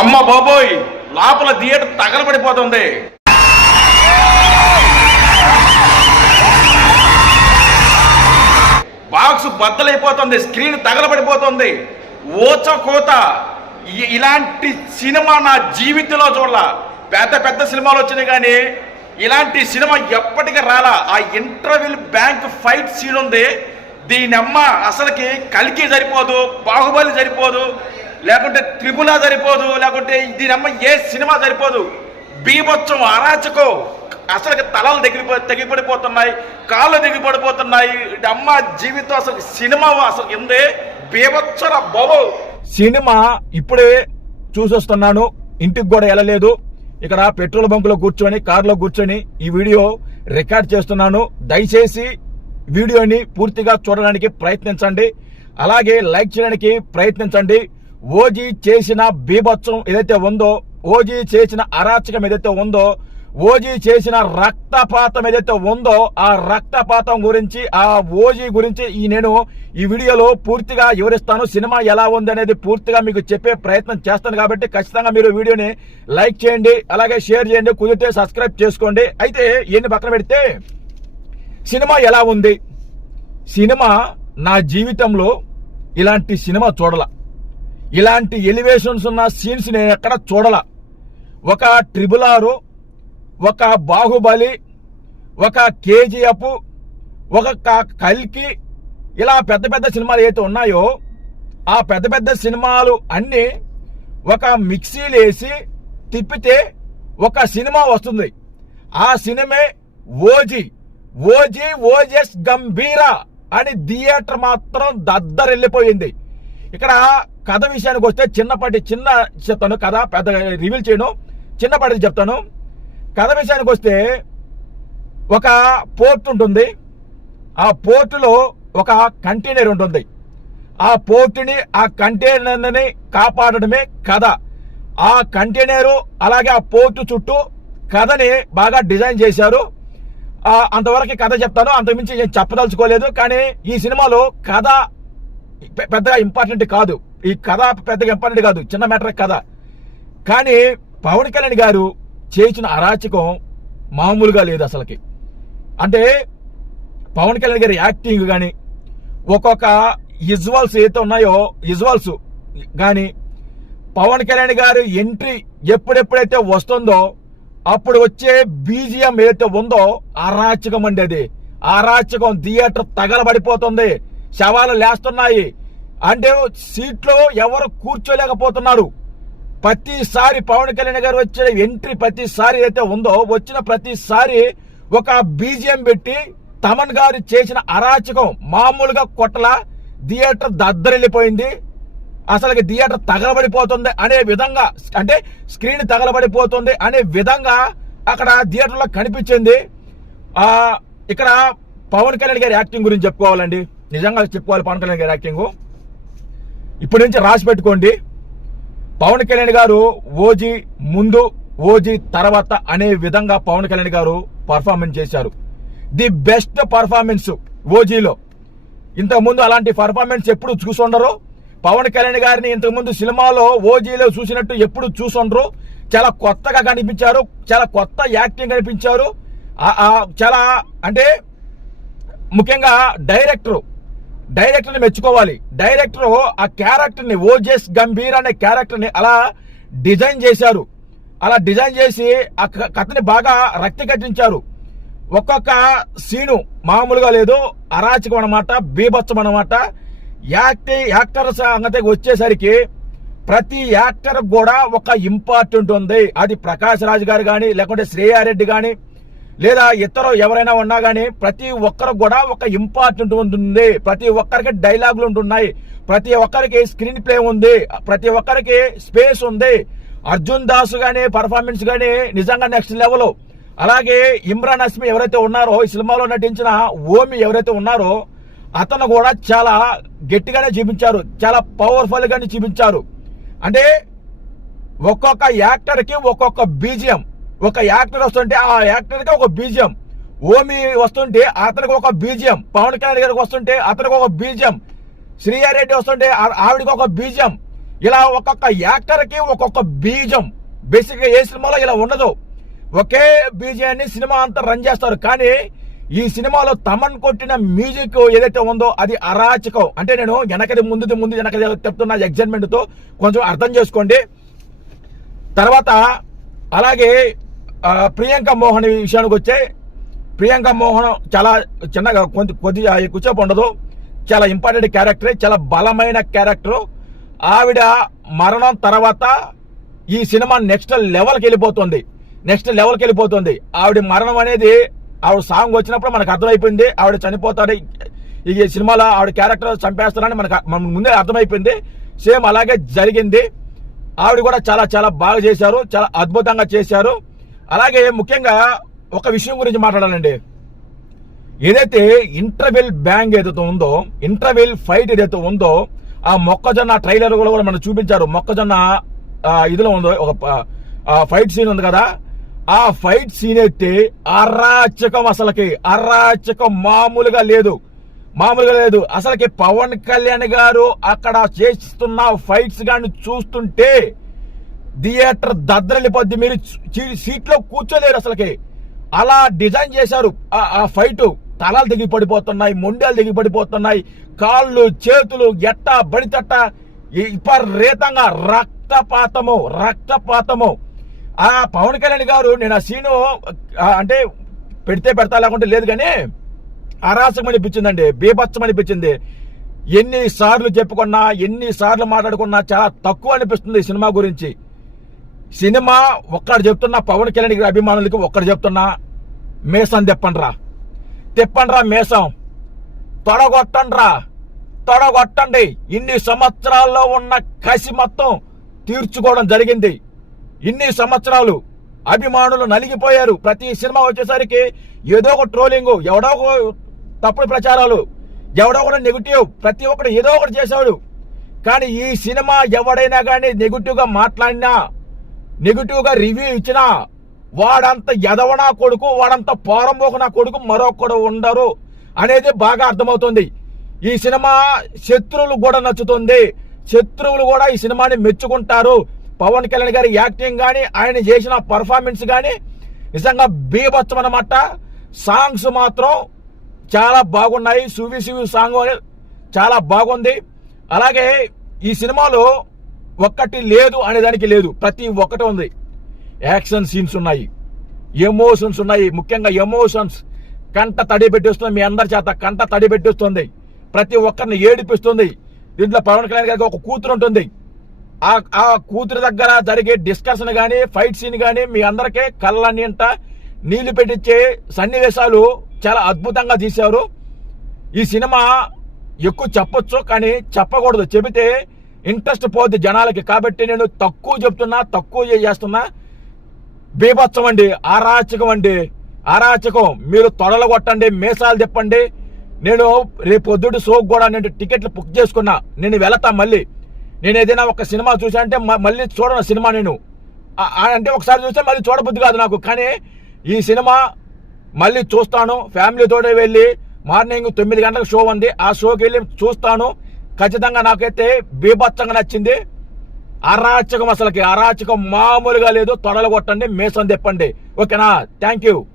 అమ్మ బాబోయ్ లోపల థియేటర్ తగలబడిపోతుంది. బాక్స్ బద్దలైపోతుంది స్క్రీన్ తగలబడిపోతుంది. ఓచ కోత ఇలాంటి సినిమా నా జీవితంలో చూడాల. పెద్ద పెద్ద సినిమాలు వచ్చినాయి కానీ ఇలాంటి సినిమా ఎప్పటికీ రాలా. ఆ ఇంటర్వెల్ బ్యాంక్ ఫైట్ సీన్ ఉంది. దీని అమ్మ అసలుకి కలికి సరిపోదు బాహుబలి సరిపోదు లేకుంటే త్రిపుల సరిపోదు లేకుంటే ఇది అమ్మ ఏ సినిమా సరిపోదు. బీభత్సం అరాచకో. అసలు తలలు దగ్గర తెగిపడిపోతున్నాయి కాళ్ళు దిగిపడిపోతున్నాయి అమ్మ జీవితం అసలు సినిమా అసలు ఎందే బీభత్సర బాబు సినిమా ఇప్పుడే చూసొస్తున్నాను. ఇంటికి కూడా వెళ్ళలేదు. ఇక్కడ పెట్రోల్ బంకులో కూర్చొని కారులో కూర్చొని ఈ వీడియో రికార్డ్ చేస్తున్నాను. దయచేసి వీడియోని పూర్తిగా చూడడానికి ప్రయత్నించండి. అలాగే లైక్ చేయడానికి ప్రయత్నించండి. ఓజీ చేసిన బీభత్సం ఏదైతే ఉందో ఓజీ చేసిన అరాచకం ఏదైతే ఉందో ఓజీ చేసిన రక్తపాతం ఏదైతే ఉందో ఆ రక్తపాతం గురించి ఆ ఓజీ గురించి ఈ నేను ఈ వీడియోలో పూర్తిగా వివరిస్తాను. సినిమా ఎలా ఉంది అనేది పూర్తిగా మీకు చెప్పే ప్రయత్నం చేస్తాను కాబట్టి ఖచ్చితంగా మీరు వీడియోని లైక్ చేయండి అలాగే షేర్ చేయండి కుదిరితే సబ్స్క్రైబ్ చేసుకోండి. అయితే ఎన్ని పక్కన పెడితే సినిమా ఎలా ఉంది? సినిమా నా జీవితంలో ఇలాంటి సినిమా చూడాల. ఇలాంటి ఎలివేషన్స్ ఉన్న సీన్స్ నేను ఎక్కడ చూడాల. ఒక ట్రిబుల్ ఆరు ఒక బాహుబలి ఒక కేజీఎఫ్ ఒక కల్కి ఇలా పెద్ద పెద్ద సినిమాలు ఏవైతే ఉన్నాయో ఆ పెద్ద పెద్ద సినిమాలు అన్నీ ఒక మిక్సీలు వేసి తిప్పితే ఒక సినిమా వస్తుంది. ఆ సినిమే ఓజీ ఓజీ ఓజెస్ గంభీరా అని థియేటర్ మాత్రం దద్దరెళ్ళిపోయింది. ఇక్కడ కథ విషయానికి వస్తే చిన్నపాటి చిన్న చెప్తాను. కథ పెద్ద రివీల్ చేయను. చిన్నపాటిది చెప్తాను. కథ విషయానికి వస్తే ఒక పోర్ట్ ఉంటుంది. ఆ పోర్టులో ఒక కంటైనర్ ఉంటుంది. ఆ పోర్టుని ఆ కంటైనర్ని కాపాడడమే కథ. ఆ కంటైనరు అలాగే ఆ పోర్టు చుట్టూ కథని బాగా డిజైన్ చేశారు. అంతవరకు కథ చెప్తాను. అంతకుమించి నేను చెప్పదలుచుకోలేదు. కానీ ఈ సినిమాలో కథ పెద్దగా ఇంపార్టెంట్ కాదు. ఈ కథ పెద్దగా ఇంపార్టెంట్ కాదు. చిన్న మ్యాటర్ కథ. కానీ పవన్ కళ్యాణ్ గారు చేసిన అరాచకం మామూలుగా లేదు అసలుకి. అంటే పవన్ కళ్యాణ్ గారి యాక్టింగ్ కానీ ఒక్కొక్క ఇజ్వాల్స్ ఏదైతే ఉన్నాయో ఇజ్వాల్స్ కానీ పవన్ కళ్యాణ్ గారు ఎంట్రీ ఎప్పుడెప్పుడైతే వస్తుందో అప్పుడు వచ్చే బీజిఎం ఏదైతే ఉందో అరాచకం అండి అది. అరాచకం థియేటర్ తగలబడిపోతుంది. శవాలు లేస్తున్నాయి. అంటే సీట్లో ఎవరు కూర్చోలేకపోతున్నారు. ప్రతిసారి పవన్ కళ్యాణ్ గారు వచ్చిన ఎంట్రీ ప్రతిసారి అయితే ఉందో వచ్చిన ప్రతిసారి ఒక బీజిఎం పెట్టి తమన్ గారు చేసిన అరాచకం మామూలుగా కొట్టల థియేటర్ దద్దరిల్లిపోయింది. అసలు థియేటర్ తగలబడిపోతుంది అనే విధంగా అంటే స్క్రీన్ తగలబడిపోతుంది అనే విధంగా అక్కడ థియేటర్లో కనిపించింది. ఇక్కడ పవన్ కళ్యాణ్ గారి యాక్టింగ్ గురించి చెప్పుకోవాలండి. నిజంగా చెప్పుకోవాలి పవన్ కళ్యాణ్ గారి యాక్టింగ్. ఇప్పటి నుంచి రాసి పెట్టుకోండి. పవన్ కళ్యాణ్ గారు ఓజీ ముందు ఓజీ తర్వాత అనే విధంగా పవన్ కళ్యాణ్ గారు పర్ఫార్మెన్స్ చేశారు. ది బెస్ట్ పర్ఫార్మెన్స్ ఓజీలో. ఇంతకుముందు అలాంటి పర్ఫార్మెన్స్ ఎప్పుడు చూసుండరు. పవన్ కళ్యాణ్ గారిని ఇంతకుముందు సినిమాలో ఓజీలో చూసినట్టు ఎప్పుడు చూసుండరు. చాలా కొత్తగా కనిపించారు. చాలా కొత్త యాక్టింగ్ కనిపించారు. చాలా అంటే ముఖ్యంగా డైరెక్టర్ డైరెక్టర్ని మెచ్చుకోవాలి. డైరెక్టర్ ఆ క్యారెక్టర్ని ఓజెస్ గంభీర్ అనే క్యారెక్టర్ని అలా డిజైన్ చేశారు. అలా డిజైన్ చేసి ఆ కథని బాగా రక్తి కట్టించారు ఒక్కొక్క సీను మామూలుగా లేదు అరాచకం అనమాట బీభత్సం అనమాట యాక్టి యాక్టర్ సంగతికి వచ్చేసరికి ప్రతి యాక్టర్ కూడా ఒక ఇంపార్టెంట్ ఉంది. అది ప్రకాష్ రాజ్ గారు కానీ లేకుంటే శ్రేయారెడ్డి కానీ లేదా ఇతర ఎవరైనా ఉన్నా కానీ ప్రతి ఒక్కరికి కూడా ఒక ఇంపార్టెంట్ ఉంటుంది. ప్రతి ఒక్కరికి డైలాగులు ఉంటున్నాయి. ప్రతి ఒక్కరికి స్క్రీన్ ప్లే ఉంది. ప్రతి ఒక్కరికి స్పేస్ ఉంది. అర్జున్ దాస్ గానీ పర్ఫార్మెన్స్ గానీ నిజంగా నెక్స్ట్ లెవెల్. అలాగే ఇమ్రాన్ హస్మి ఎవరైతే ఉన్నారో ఈ సినిమాలో నటించిన ఓమి ఎవరైతే ఉన్నారో అతను కూడా చాలా గట్టిగానే చూపించారు. చాలా పవర్ఫుల్ గానే చూపించారు. అంటే ఒక్కొక్క యాక్టర్కి ఒక్కొక్క బీజియం. ఒక యాక్టర్ వస్తుంటే ఆ యాక్టర్కి ఒక బీజియం. ఓమి వస్తుంటే అతనికి ఒక బీజియం. పవన్ కళ్యాణ్ గారికి వస్తుంటే అతనికి ఒక బీజియం. శ్రీయారెడ్డి వస్తుంటే ఆ- ఆవిడకి ఒక బీజం ఇలా ఒక్కొక్క యాక్టర్కి ఒక్కొక్క బీజం బేసిక్గా ఏ సినిమాలో ఇలా ఉండదు. ఒకే బీజాన్ని సినిమా అంతా రన్ చేస్తారు. కానీ ఈ సినిమాలో తమన్ కొట్టిన మ్యూజిక్ ఏదైతే ఉందో అది అరాచకం. అంటే నేను వెనకది ముందుది ముందు వెనకది చెప్తున్న ఎగ్జైట్మెంట్తో కొంచెం అర్థం చేసుకోండి. తర్వాత అలాగే ప్రియాంక మోహన్ విషయానికి వచ్చే ప్రియాంక మోహన్ చాలా చిన్నగా కొంత కొద్దిగా ఎక్కువసేపు ఉండదు. చాలా ఇంపార్టెంట్ క్యారెక్టర్ చాలా బలమైన క్యారెక్టర్ ఆవిడ మరణం తర్వాత ఈ సినిమా నెక్స్ట్ లెవెల్కి వెళ్ళిపోతుంది. నెక్స్ట్ లెవెల్కి వెళ్ళిపోతుంది. ఆవిడ మరణం అనేది ఆవిడ సాంగ్ వచ్చినప్పుడు మనకు అర్థమైపోయింది. ఆవిడ చనిపోతాడు. ఈ సినిమాలో ఆవిడ క్యారెక్టర్ చంపేస్తారని మనకు మన ముందే అర్థమైపోయింది. సేమ్ అలాగే జరిగింది. ఆవిడ కూడా చాలా చాలా బాగా చేశారు. చాలా అద్భుతంగా చేశారు. అలాగే ముఖ్యంగా ఒక విషయం గురించి మాట్లాడాలండి. ఏదైతే ఇంటర్వెల్ బ్యాంగ్ ఏదైతే ఉందో ఇంటర్వెల్ ఫైట్ ఏదైతే ఉందో ఆ మొక్కజొన్న ట్రైలర్ కూడా కూడా మనం చూపించారు. మొక్కజొన్న ఇదిలో ఉందో ఒక ఫైట్ సీన్ ఉంది కదా? ఆ ఫైట్ సీన్ అయితే అరాచకం అసలుకి అరాచకం మామూలుగా లేదు. మామూలుగా లేదు. అసలుకి పవన్ కళ్యాణ్ గారు అక్కడ చేస్తున్న ఫైట్స్ గాని చూస్తుంటే థియేటర్ దద్దరిల్లిపోద్ది మీరు సీట్లో కూర్చోలేరు అసలుకి. అలా డిజైన్ చేశారు. ఆ- ఫైటు ఫైట్ తలాలు దిగి పడిపోతున్నాయి మొండాలు దిగి పడిపోతున్నాయి కాళ్ళు చేతులు ఎట్ట బడితట్ట విపరీతంగా రక్తపాతము రక్తపాతము. ఆ పవన్ కళ్యాణ్ గారు నేను ఆ సీను అంటే పెడితే పెడతా లేకుంటే లేదు కానీ అరాసకం అనిపించిందండి బీభత్సం అనిపించింది. ఎన్ని సార్లు చెప్పుకున్నా ఎన్ని సార్లు మాట్లాడుకున్నా చాలా తక్కువ అనిపిస్తుంది ఈ సినిమా గురించి. సినిమా ఒక్కడు చెప్తున్నా పవన్ కళ్యాణ్ గారి అభిమానులకి ఒక్కడు చెప్తున్నా మేసం తెప్పండ్రా. తెప్పండ్రా మేసం. తొడగొట్టండ్రా. తొడగొట్టండి. ఇన్ని సంవత్సరాల్లో ఉన్న కసి మొత్తం తీర్చుకోవడం జరిగింది. ఇన్ని సంవత్సరాలు అభిమానులు నలిగిపోయారు. ప్రతి సినిమా వచ్చేసరికి ఏదో ఒక ట్రోలింగ్ ఎవడో ఒక తప్పుడు ప్రచారాలు ఎవడో ఒకటి నెగిటివ్ ప్రతి ఒక్కడు ఏదో ఒకటి చేశాడు. కానీ ఈ సినిమా ఎవడైనా కానీ నెగిటివ్గా మాట్లాడినా నెగిటివ్గా రివ్యూ ఇచ్చినా వాడంత ఎదవనా కొడుకు వాడంత పోరంబోకు నా కొడుకు మరొకడు ఉండరు అనేది బాగా అర్థమవుతుంది. ఈ సినిమా శత్రువులు కూడా నచ్చుతుంది. శత్రువులు కూడా ఈ సినిమాని మెచ్చుకుంటారు. పవన్ కళ్యాణ్ గారి యాక్టింగ్ కానీ ఆయన చేసిన పర్ఫార్మెన్స్ కానీ నిజంగా బీభత్సం అనమాట సాంగ్స్ మాత్రం చాలా బాగున్నాయి. సువి సువి సాంగ్ చాలా బాగుంది. అలాగే ఈ సినిమాలో ఒక్కటి లేదు అనే దానికి లేదు. ప్రతి ఒక్కటి ఉంది. యాక్షన్ సీన్స్ ఉన్నాయి. ఎమోషన్స్ ఉన్నాయి. ముఖ్యంగా ఎమోషన్స్. కంట తడిపెట్టిస్తుంది మీ అందరి చేత. కంట తడిపెట్టిస్తుంది ప్రతి ఒక్కరిని ఏడిపిస్తుంది. దీంట్లో పవన్ కళ్యాణ్ గారికి ఒక కూతురు ఉంటుంది. ఆ ఆ కూతురు దగ్గర జరిగే డిస్కషన్ కానీ ఫైట్ సీన్ కానీ మీ అందరికీ కళ్ళ నింట నీళ్ళు పెట్టించే సన్నివేశాలు చాలా అద్భుతంగా తీశారు. ఈ సినిమా ఎక్కువ చెప్పొచ్చు కానీ చెప్పకూడదు. చెబితే ఇంట్రెస్ట్ పోద్ది జనాలకి. కాబట్టి నేను తక్కువ చెప్తున్నా తక్కువ చేస్తున్నా. బీభత్సం అండి అరాచకం అండి. అరాచకం మీరు తొడలు కొట్టండి మీసాలు తిప్పండి. నేను రేపు పొద్దుటి షోకి కూడా నేను టికెట్లు బుక్ చేసుకున్నా. నేను వెళతా మళ్ళీ. నేను ఏదైనా ఒక సినిమా చూసా అంటే మ- మళ్ళీ చూడను సినిమా నేను. అంటే ఒకసారి చూస్తే మళ్ళీ చూడబుద్ధి కాదు నాకు. కానీ ఈ సినిమా మళ్ళీ చూస్తాను. ఫ్యామిలీతోనే వెళ్ళి మార్నింగ్ తొమ్మిది గంటలకు షో ఉంది. ఆ షోకి వెళ్ళి చూస్తాను. ఖచ్చితంగా నాకైతే బీభత్సంగా నచ్చింది. అరాచకం అసలుకి అరాచకం మామూలుగా లేదు. తొడలు కొట్టండి మేసం తెప్పండి. ఓకేనా? Thank you.